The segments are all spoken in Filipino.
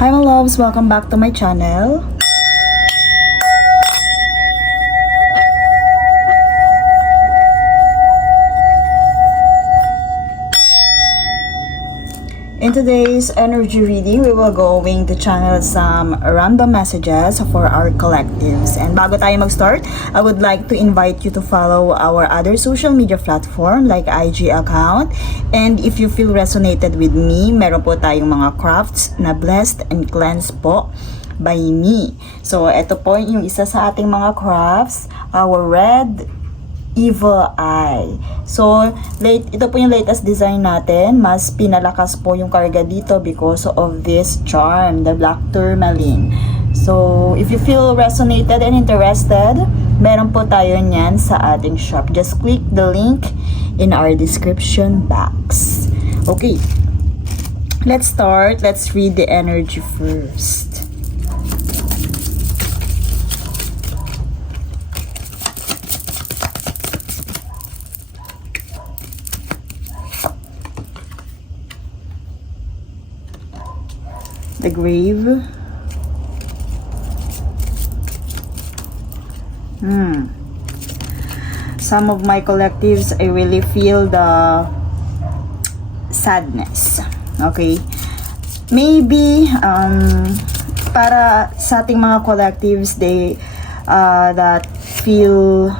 Hi my loves, welcome back to my channel. In today's energy reading, we will going to channel some random messages for our collectives. And bago tayo mag-start, I would like to invite you to follow our other social media platform like IG account. And if you feel resonated with me, meron po tayong mga crafts na blessed and cleansed po by me. So, ito po yung isa sa ating mga crafts, our red Evil Eye. So, ito po yung latest design natin. Mas pinalakas po yung karga dito because of this charm, the black tourmaline. So, if you feel resonated and interested, meron po tayo niyan sa ating shop. Just click the link in our description box. Okay, let's start. Let's read the energy first. The grave. Some of my collectives, I really feel the sadness. Okay? Maybe, para sa ating mga collectives, they, that feel,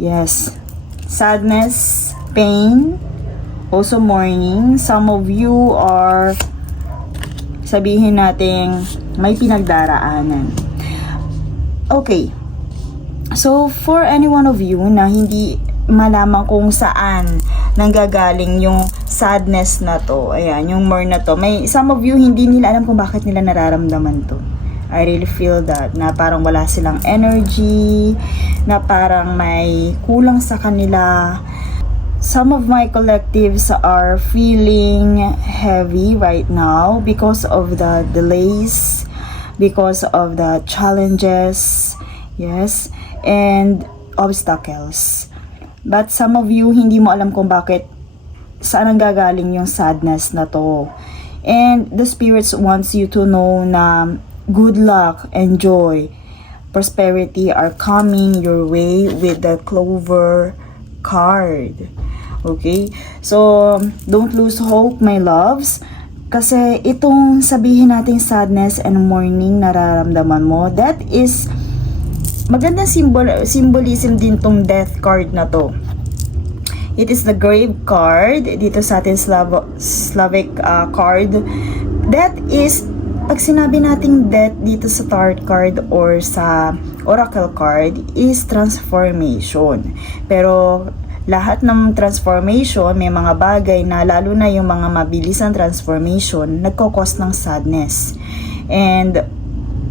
yes, sadness, pain, also mourning. Some of you are, sabihin natin, may pinagdaraanan. Okay. So, for any one of you na hindi malaman kung saan nanggagaling yung sadness na to, ayan, yung mourn na to, may some of you hindi nila alam kung bakit nila nararamdaman to. I really feel that, na parang wala silang energy, na parang may kulang sa kanila. Some of my collectives are feeling heavy right now because of the delays, because of the challenges, yes, and obstacles. But some of you, hindi mo alam kung bakit, saan ang gagaling yung sadness na to. And the spirits wants you to know na good luck and joy, prosperity are coming your way with the Clover card. Okay? So, don't lose hope, my loves. Kasi itong sabihin nating sadness and mourning nararamdaman mo, that is magandang symbolism din tong death card na to. It is the grave card dito sa ating Slavic card. That is, pag sinabi nating death dito sa tarot card or sa oracle card is transformation. Pero lahat ng transformation, may mga bagay na lalo na yung mga mabilisang transformation, nagkakos ng sadness. And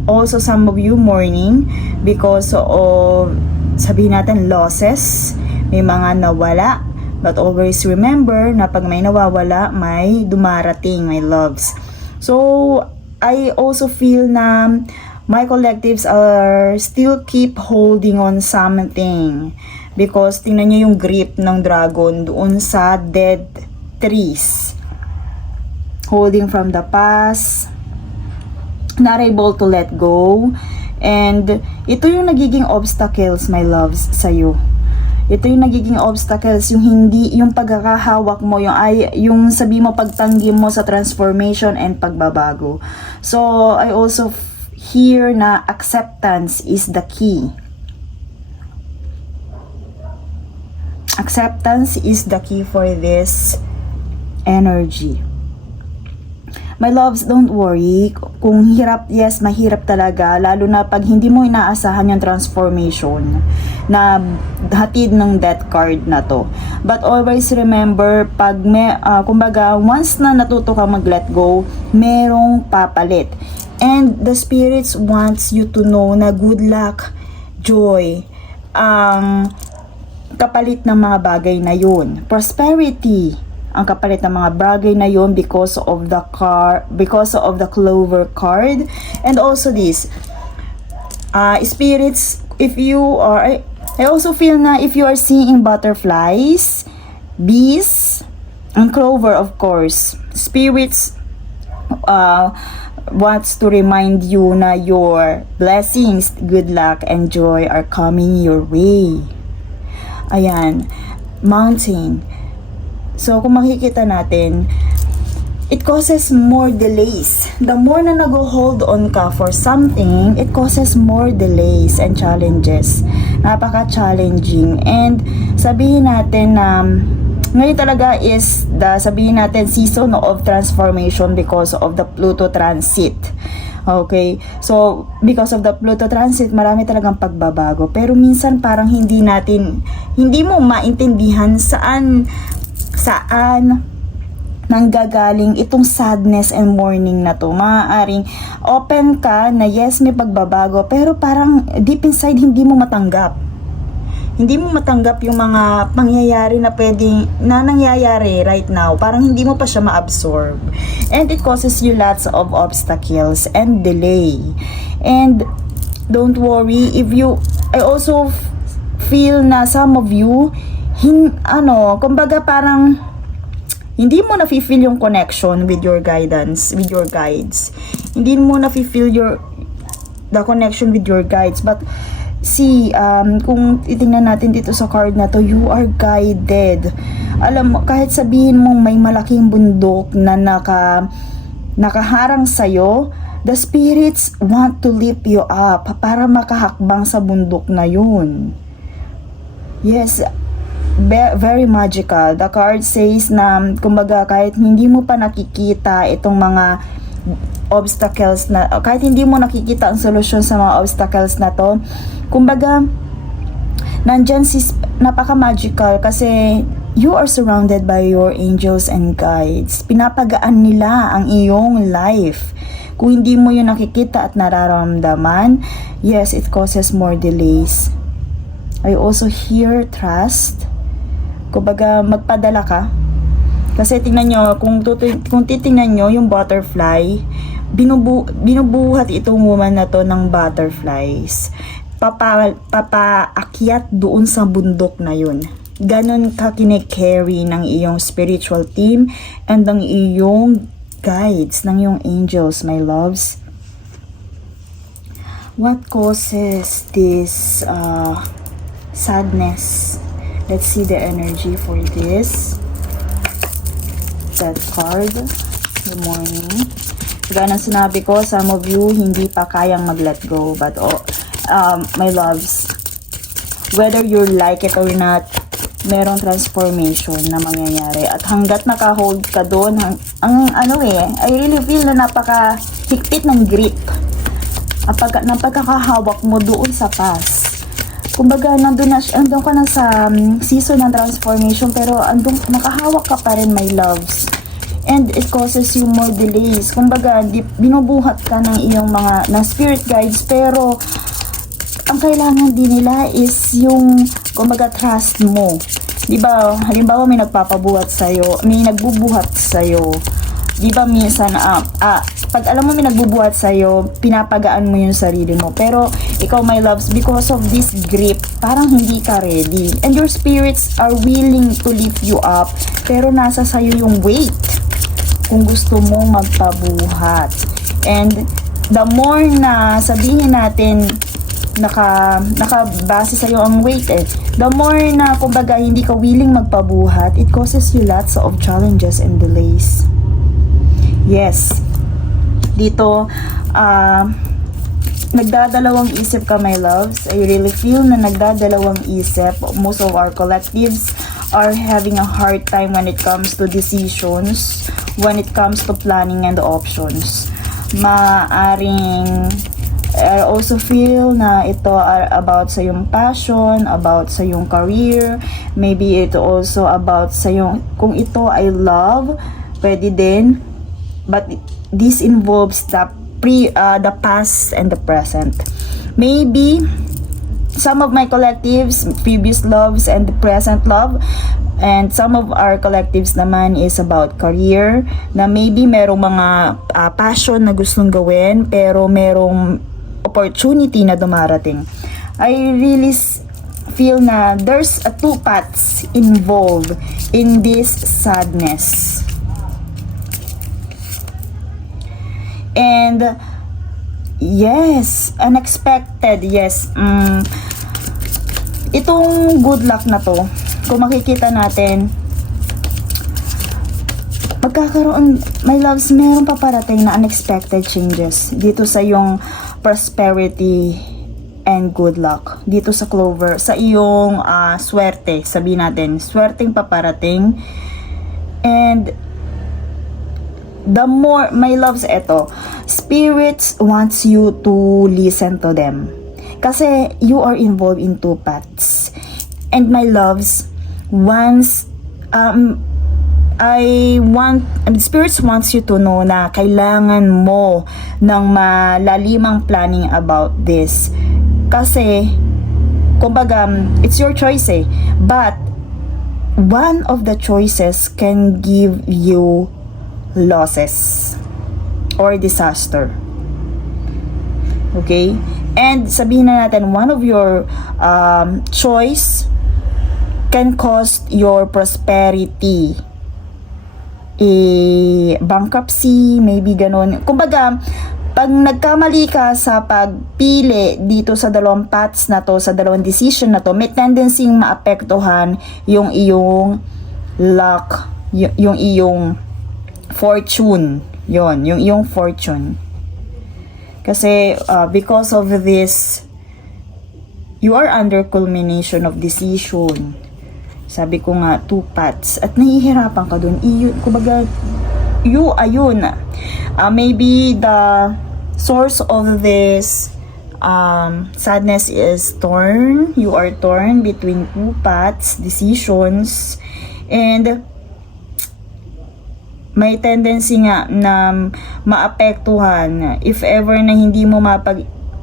also some of you mourning because of, sabihin natin, losses. May mga nawala. But always remember na pag may nawawala, may dumarating, my loves. So, I also feel na my collectives are still keep holding on something. Because tingnan nyo yung grip ng dragon doon sa dead trees. Holding from the past. Not able to let go. And ito yung nagiging obstacles, my loves, sa'yo. Ito yung nagiging obstacles, yung hindi, yung pagkakahawak mo, yung sabi mo, pagtanggi mo sa transformation and pagbabago. So, I also hear na acceptance is the key. Acceptance is the key for this energy. My loves, don't worry. Kung hirap, yes, mahirap talaga. Lalo na pag hindi mo inaasahan yung transformation na hatid ng death card na to. But always remember, pag kumbaga, once na natuto ka mag-let go, merong papalit. And the spirits wants you to know na good luck, joy, kapalit ng mga bagay na yun. Prosperity ang kapalit ng mga bagay na yun because of the Clover card. And also this, spirits, if you are, I also feel na if you are seeing butterflies, bees, and clover, of course, spirits wants to remind you na your blessings, good luck, and joy are coming your way. Ayan, mountain. So, kung makikita natin, it causes more delays. The more na nag-hold on ka for something, it causes more delays and challenges. Napaka-challenging. And sabihin natin na ngayon talaga is sabihin natin season of transformation because of the Pluto transit. Okay? So, because of the Pluto transit, marami talagang pagbabago. Pero minsan parang hindi mo maintindihan saan nanggagaling itong sadness and mourning na to. Maaaring open ka na yes, may pagbabago, pero parang deep inside hindi mo matanggap. Hindi mo matanggap yung mga pangyayari na nangyayari right now. Parang hindi mo pa siya ma-absorb. And it causes you lots of obstacles and delay. And don't worry, I also feel na some of you, kumbaga parang hindi mo na-feel yung connection with your guidance, with your guides. Hindi mo na-feel the connection with your guides. But see, kung titingnan natin dito sa card na to, you are guided. Alam mo, kahit sabihin mong may malaking bundok na nakaharang sa'yo, the spirits want to lift you up para makahakbang sa bundok na yun. Yes, very magical. The card says na, kumbaga, kahit hindi mo pa nakikita itong mga obstacles na, kahit hindi mo nakikita ang solusyon sa mga obstacles na to, kumbaga, nandyan napaka-magical kasi you are surrounded by your angels and guides. Pinapagaan nila ang iyong life. Kung hindi mo yun nakikita at nararamdaman, yes, it causes more delays. I also hear trust. Kumbaga, magpadala ka. Kasi tingnan nyo, kung titingnan nyo yung butterfly, binubuhat itong woman na to ng butterflies. Papaakyat doon sa bundok na yun. Ganon ka kine-carry ng iyong spiritual team and ng iyong guides, ng iyong angels, my loves. What causes this sadness? Let's see the energy for this. That card. Good morning. Gaya ng sinabi ko, some of you hindi pa kayang mag-let go. But my loves, whether you like it or not, merong transformation na mangyayari. At hanggat naka-hold ka doon, I really feel na napaka-higpit ng grip. Napagkakahawak mo doon sa past. Kumbaga, nandun ka na sa season ng transformation, pero nakahawak ka pa rin, my loves. And it causes you more delays. Kumbaga, binubuhat ka ng iyong ng spirit guides, pero ang kailangan din nila is yung, kumbaga, trust mo. Diba, halimbawa may nagbubuhat sa'yo. Diba minsan, pag alam mo may nagbubuhat sa'yo, pinapagaan mo yung sarili mo. Pero, ikaw, my loves, because of this grip, parang hindi ka ready. And your spirits are willing to lift you up, pero nasa sa'yo yung weight kung gusto mo magpabuhat. And the more na sabihin natin, nakabase sa'yo ang weight the more na, kumbaga, hindi ka willing magpabuhat, it causes you lots of challenges and delays. Yes, dito nagdadalawang isip ka, my loves. I really feel na nagdadalawang isip. Most of our collectives are having a hard time when it comes to decisions, when it comes to planning and options. Maaring I also feel na ito about sa yung passion, about sa yung career, maybe ito also about sa yung, kung ito ay love, pwede din, but this involves the past and the present. Maybe some of my collectives, previous loves and the present love, and some of our collectives naman is about career, na maybe merong mga passion na gustong gawin, pero merong opportunity na dumarating. I really feel na there's two paths involved in this sadness. And yes, unexpected, yes. Itong good luck na to, kung makikita natin, magkakaroon, my loves, meron pa parating na unexpected changes dito sa yung prosperity and good luck. Dito sa Clover, sa iyong swerte, sabihin natin, swerteng paparating. And the more, my loves, eto, spirits wants you to listen to them. Kasi you are involved in two paths. And my loves, once, spirits wants you to know na kailangan mo ng malalimang planning about this. Kasi, kumbaga, it's your choice eh. But, one of the choices can give you losses or disaster. Okay? And sabihin na natin, one of your choice can cost your prosperity. Bankruptcy, maybe ganun. Kumbaga, pag nagkamali ka sa pagpili dito sa dalawang paths na to, sa dalawang decision na to, may tendency maapektuhan yung iyong luck, yung iyong fortune. Yung iyong fortune. Kasi, because of this, you are under culmination of decision. Sabi ko nga, two paths. At nahihirapan ka dun. Kumbaga, ayun. Maybe the source of this sadness is torn. You are torn between two paths, decisions. And may tendency nga na maapektuhan if ever na hindi mo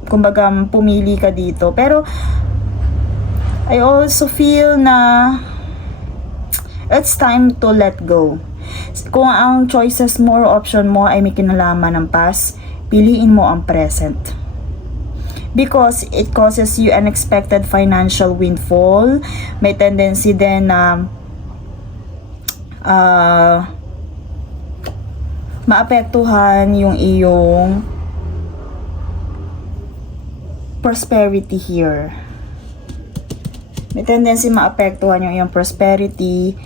kumbaga pumili ka dito. Pero I also feel na it's time to let go. Kung ang choices mo or option mo ay may kinalaman ng past, piliin mo ang present. Because it causes you unexpected financial windfall. May tendency din na maapektuhan yung iyong prosperity here. May tendency maapektuhan yung iyong prosperity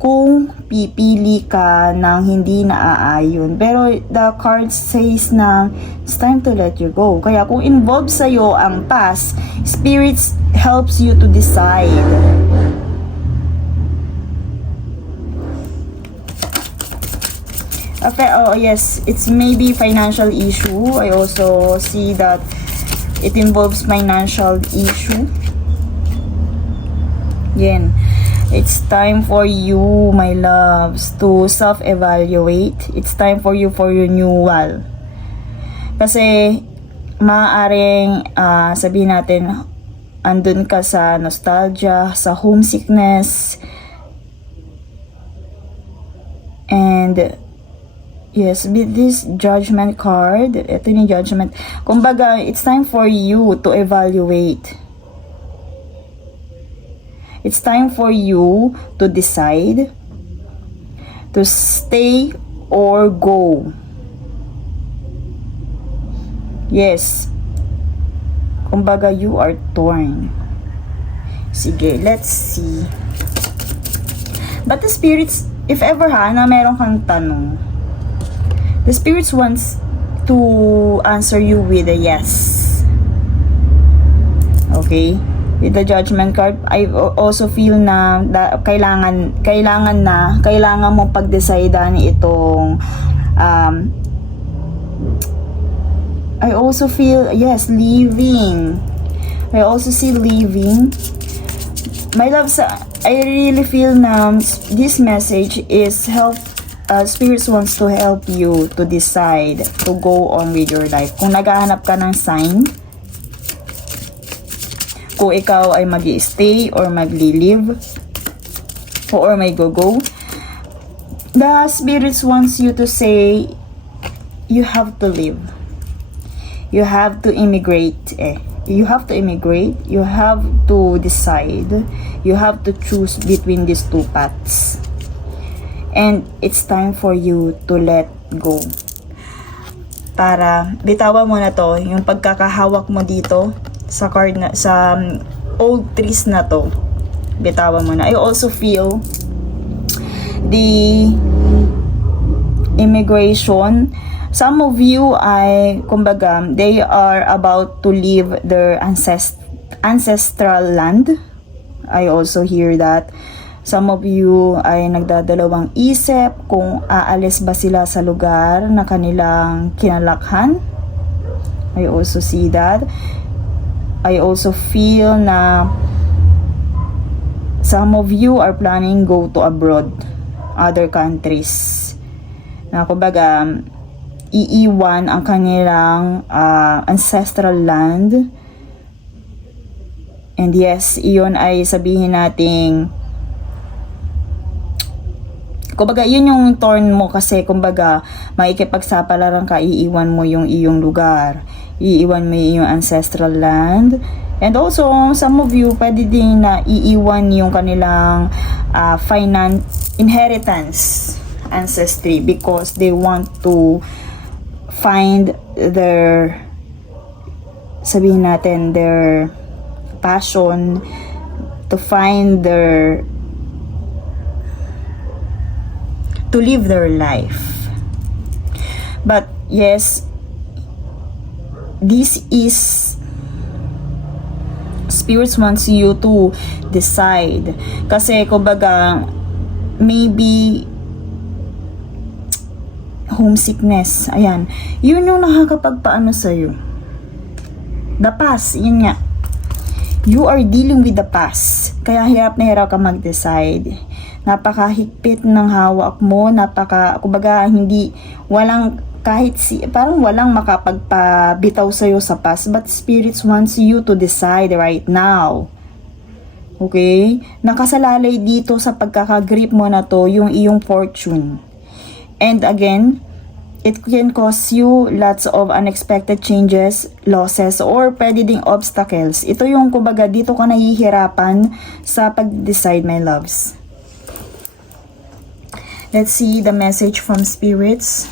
kung pipili ka ng hindi naaayon. Pero the card says na it's time to let you go. Kaya kung involved sa'yo ang past, spirits helps you to decide. Okay, oh yes, it's maybe financial issue. I also see that it involves financial issue. Yan. It's time for you, my loves, to self-evaluate. It's time for you for renewal. Kasi, maaaring sabihin natin, andun ka sa nostalgia, sa homesickness, and yes, with this judgment card, ito yung judgment. Kumbaga, it's time for you to evaluate. It's time for you to decide to stay or go. Yes. Kumbaga, you are torn. Sige, let's see. But the spirits, if ever na meron kang tanong, the spirits wants to answer you with a yes. Okay? With the judgment card, I also feel na kailangan mong pag-decidean itong I also feel, yes, leaving. I also see leaving. My loves, I really feel na this message is spirits wants to help you to decide to go on with your life. Kung naghahanap ka ng sign, kung ikaw ay mag-i-stay or magli-live or may go-go, the spirits wants you to say, you have to live. You have to immigrate. You have to immigrate. You have to decide. You have to choose between these two paths. And it's time for you to let go. para bitawan mo na to, yung pagkakahawak mo dito sa card na, sa old trees na to, bitawan mo na. I also feel the immigration. Some of you ay, kumbaga, they are about to leave their ancestral land. I also hear that. Some of you ay nagdadalawang isip kung aalis ba sila sa lugar na kanilang kinalakhan. I also see that. I also feel na some of you are planning go to abroad, other countries. Na kumbaga, iiwan ang kanilang ancestral land. And yes, iyon ay sabihin nating, kumbaga, yun yung turn mo kasi, kumbaga, makikipagsapalaran ka, iiwan mo yung iyong lugar. Iiwan mo yung ancestral land. And also, some of you, pwede din na iiwan yung kanilang inheritance, ancestry, because they want to find their, sabihin natin, their passion, to find their, to live their life. But yes, this is, spirits wants you to decide. Kasi kumbaga, maybe homesickness, ayan, yun yung nakakapagpaano sa'yo. The past, yun nga, you are dealing with the past, kaya hirap na hirap ka mag-decide. Napakahigpit ng hawak mo, kumbaga, hindi, walang, kahit parang walang makapagpabitaw sa'yo sa past, but spirits wants you to decide right now. Okay? Nakasalalay dito sa pagkakagrip mo na to, yung iyong fortune. And again, it can cause you lots of unexpected changes, losses, or pwede ding obstacles. Ito yung kumbaga dito ka nahihirapan sa pag-decide, my loves. Let's see the message from spirits.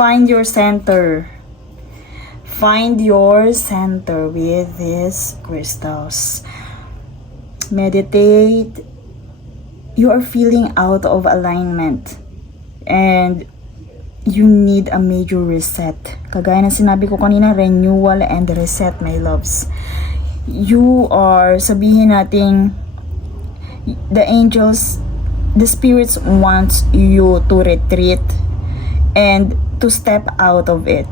Find your center. Find your center with these crystals. Meditate. You are feeling out of alignment. And you need a major reset. Kagaya ng sinabi ko kanina, renewal and reset, my loves. You are, sabihin natin, the angels, the spirits wants you to retreat and to step out of it.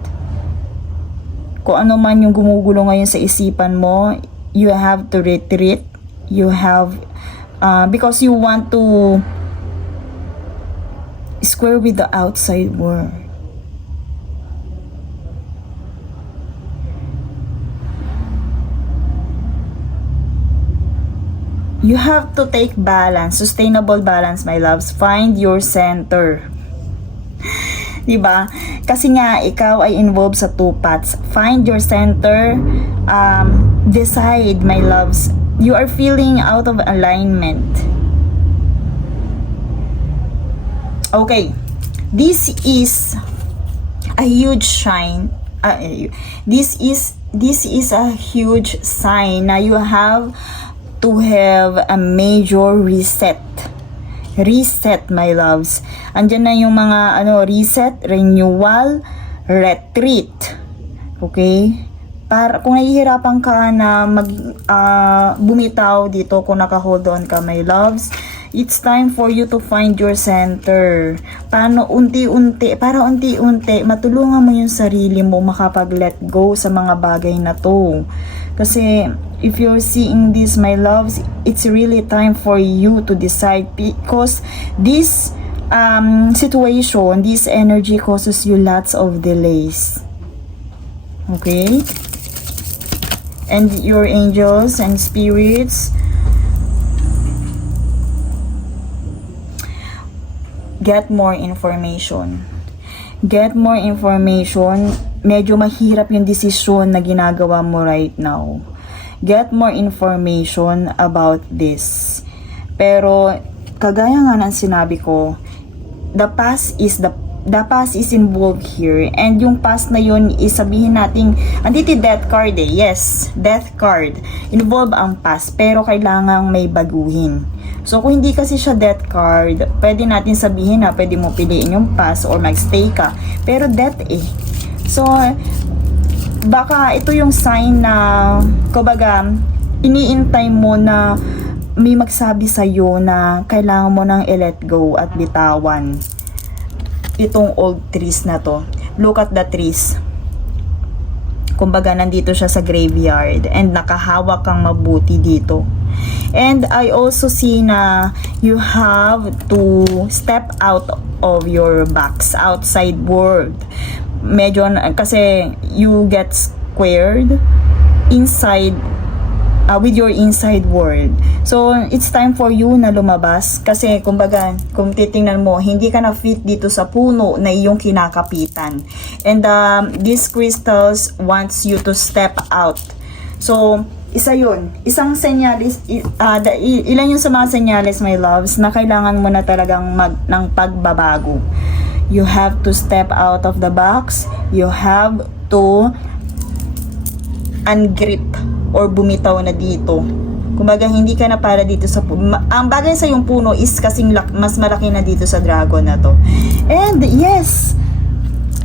Kung ano man yung gumugulo ngayon sa isipan mo, you have to retreat. You have, because you want to square with the outside world. You have to take balance, sustainable balance, my loves. Find your center. Diba? Kasi nga, ikaw ay involved sa two paths. Find your center. Decide, my loves. You are feeling out of alignment. Okay. This is a huge sign. This is a huge sign na you have to have a major reset. Reset, my loves. Andyan na yung mga reset, renewal, retreat. Okay? Para kung nahihirapan ka na bumitaw dito, kung naka-hold on ka, my loves, it's time for you to find your center. Para unti-unti matulungan mo yung sarili mo makapag-let go sa mga bagay na to. Kasi if you're seeing this, my loves, it's really time for you to decide, because this situation, this energy causes you lots of delays. Okay? And your angels and spirits get more information. Get more information. Medyo mahirap yung desisyon na ginagawa mo right now. Get more information about this. Pero, kagaya nga ng sinabi ko, the past is involved here, and yung past na yun is sabihin nating andito yung death card eh. Yes, death card involve ang past, pero kailangang may baguhin. So kung hindi kasi siya death card, pwede natin sabihin na pwede mo piliin yung past or magstay ka, pero death eh. So baka ito yung sign na kumbaga iniintay mo na may magsabi sa'yo na kailangan mo nang i-let go at bitawan itong old trees na to. Look at the trees. Kumbaga, nandito siya sa graveyard and nakahawak kang mabuti dito. And I also see na you have to step out of your box, outside world. Medyo, kasi you get squared inside with your inside world. So, it's time for you na lumabas kasi kumbaga, kung titingnan mo, hindi ka na fit dito sa puno na iyong kinakapitan. And these crystals wants you to step out. So, isa yun. Isang senyalis, ilan yung sa mga senyalis, my loves, na kailangan mo na talagang ng pagbabago. You have to step out of the box. You have to ungrip or bumitaw na dito. Kumbaga, hindi ka na para dito sa puno. Ang bagay sa yung puno is kasing mas malaki na dito sa dragon na to. And yes,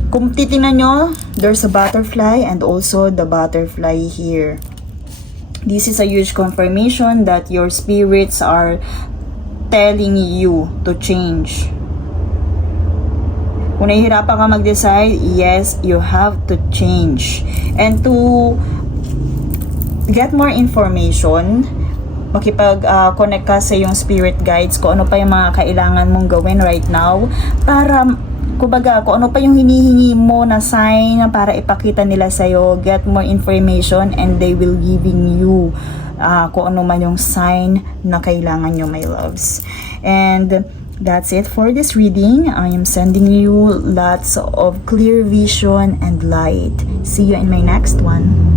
kung titingnan nyo, there's a butterfly and also the butterfly here. This is a huge confirmation that your spirits are telling you to change. Kung nahihirapan ka mag-decide, yes, you have to change. And to get more information, makipag-connect ka sa yung spirit guides, kung ano pa yung mga kailangan mong gawin right now para, kumbaga, kung ano pa yung hinihingi mo na sign para ipakita nila sa'yo. Get more information and they will giving you kung ano man yung sign na kailangan nyo, my loves. And that's it for this reading. I am sending you lots of clear vision and light. See you in my next one.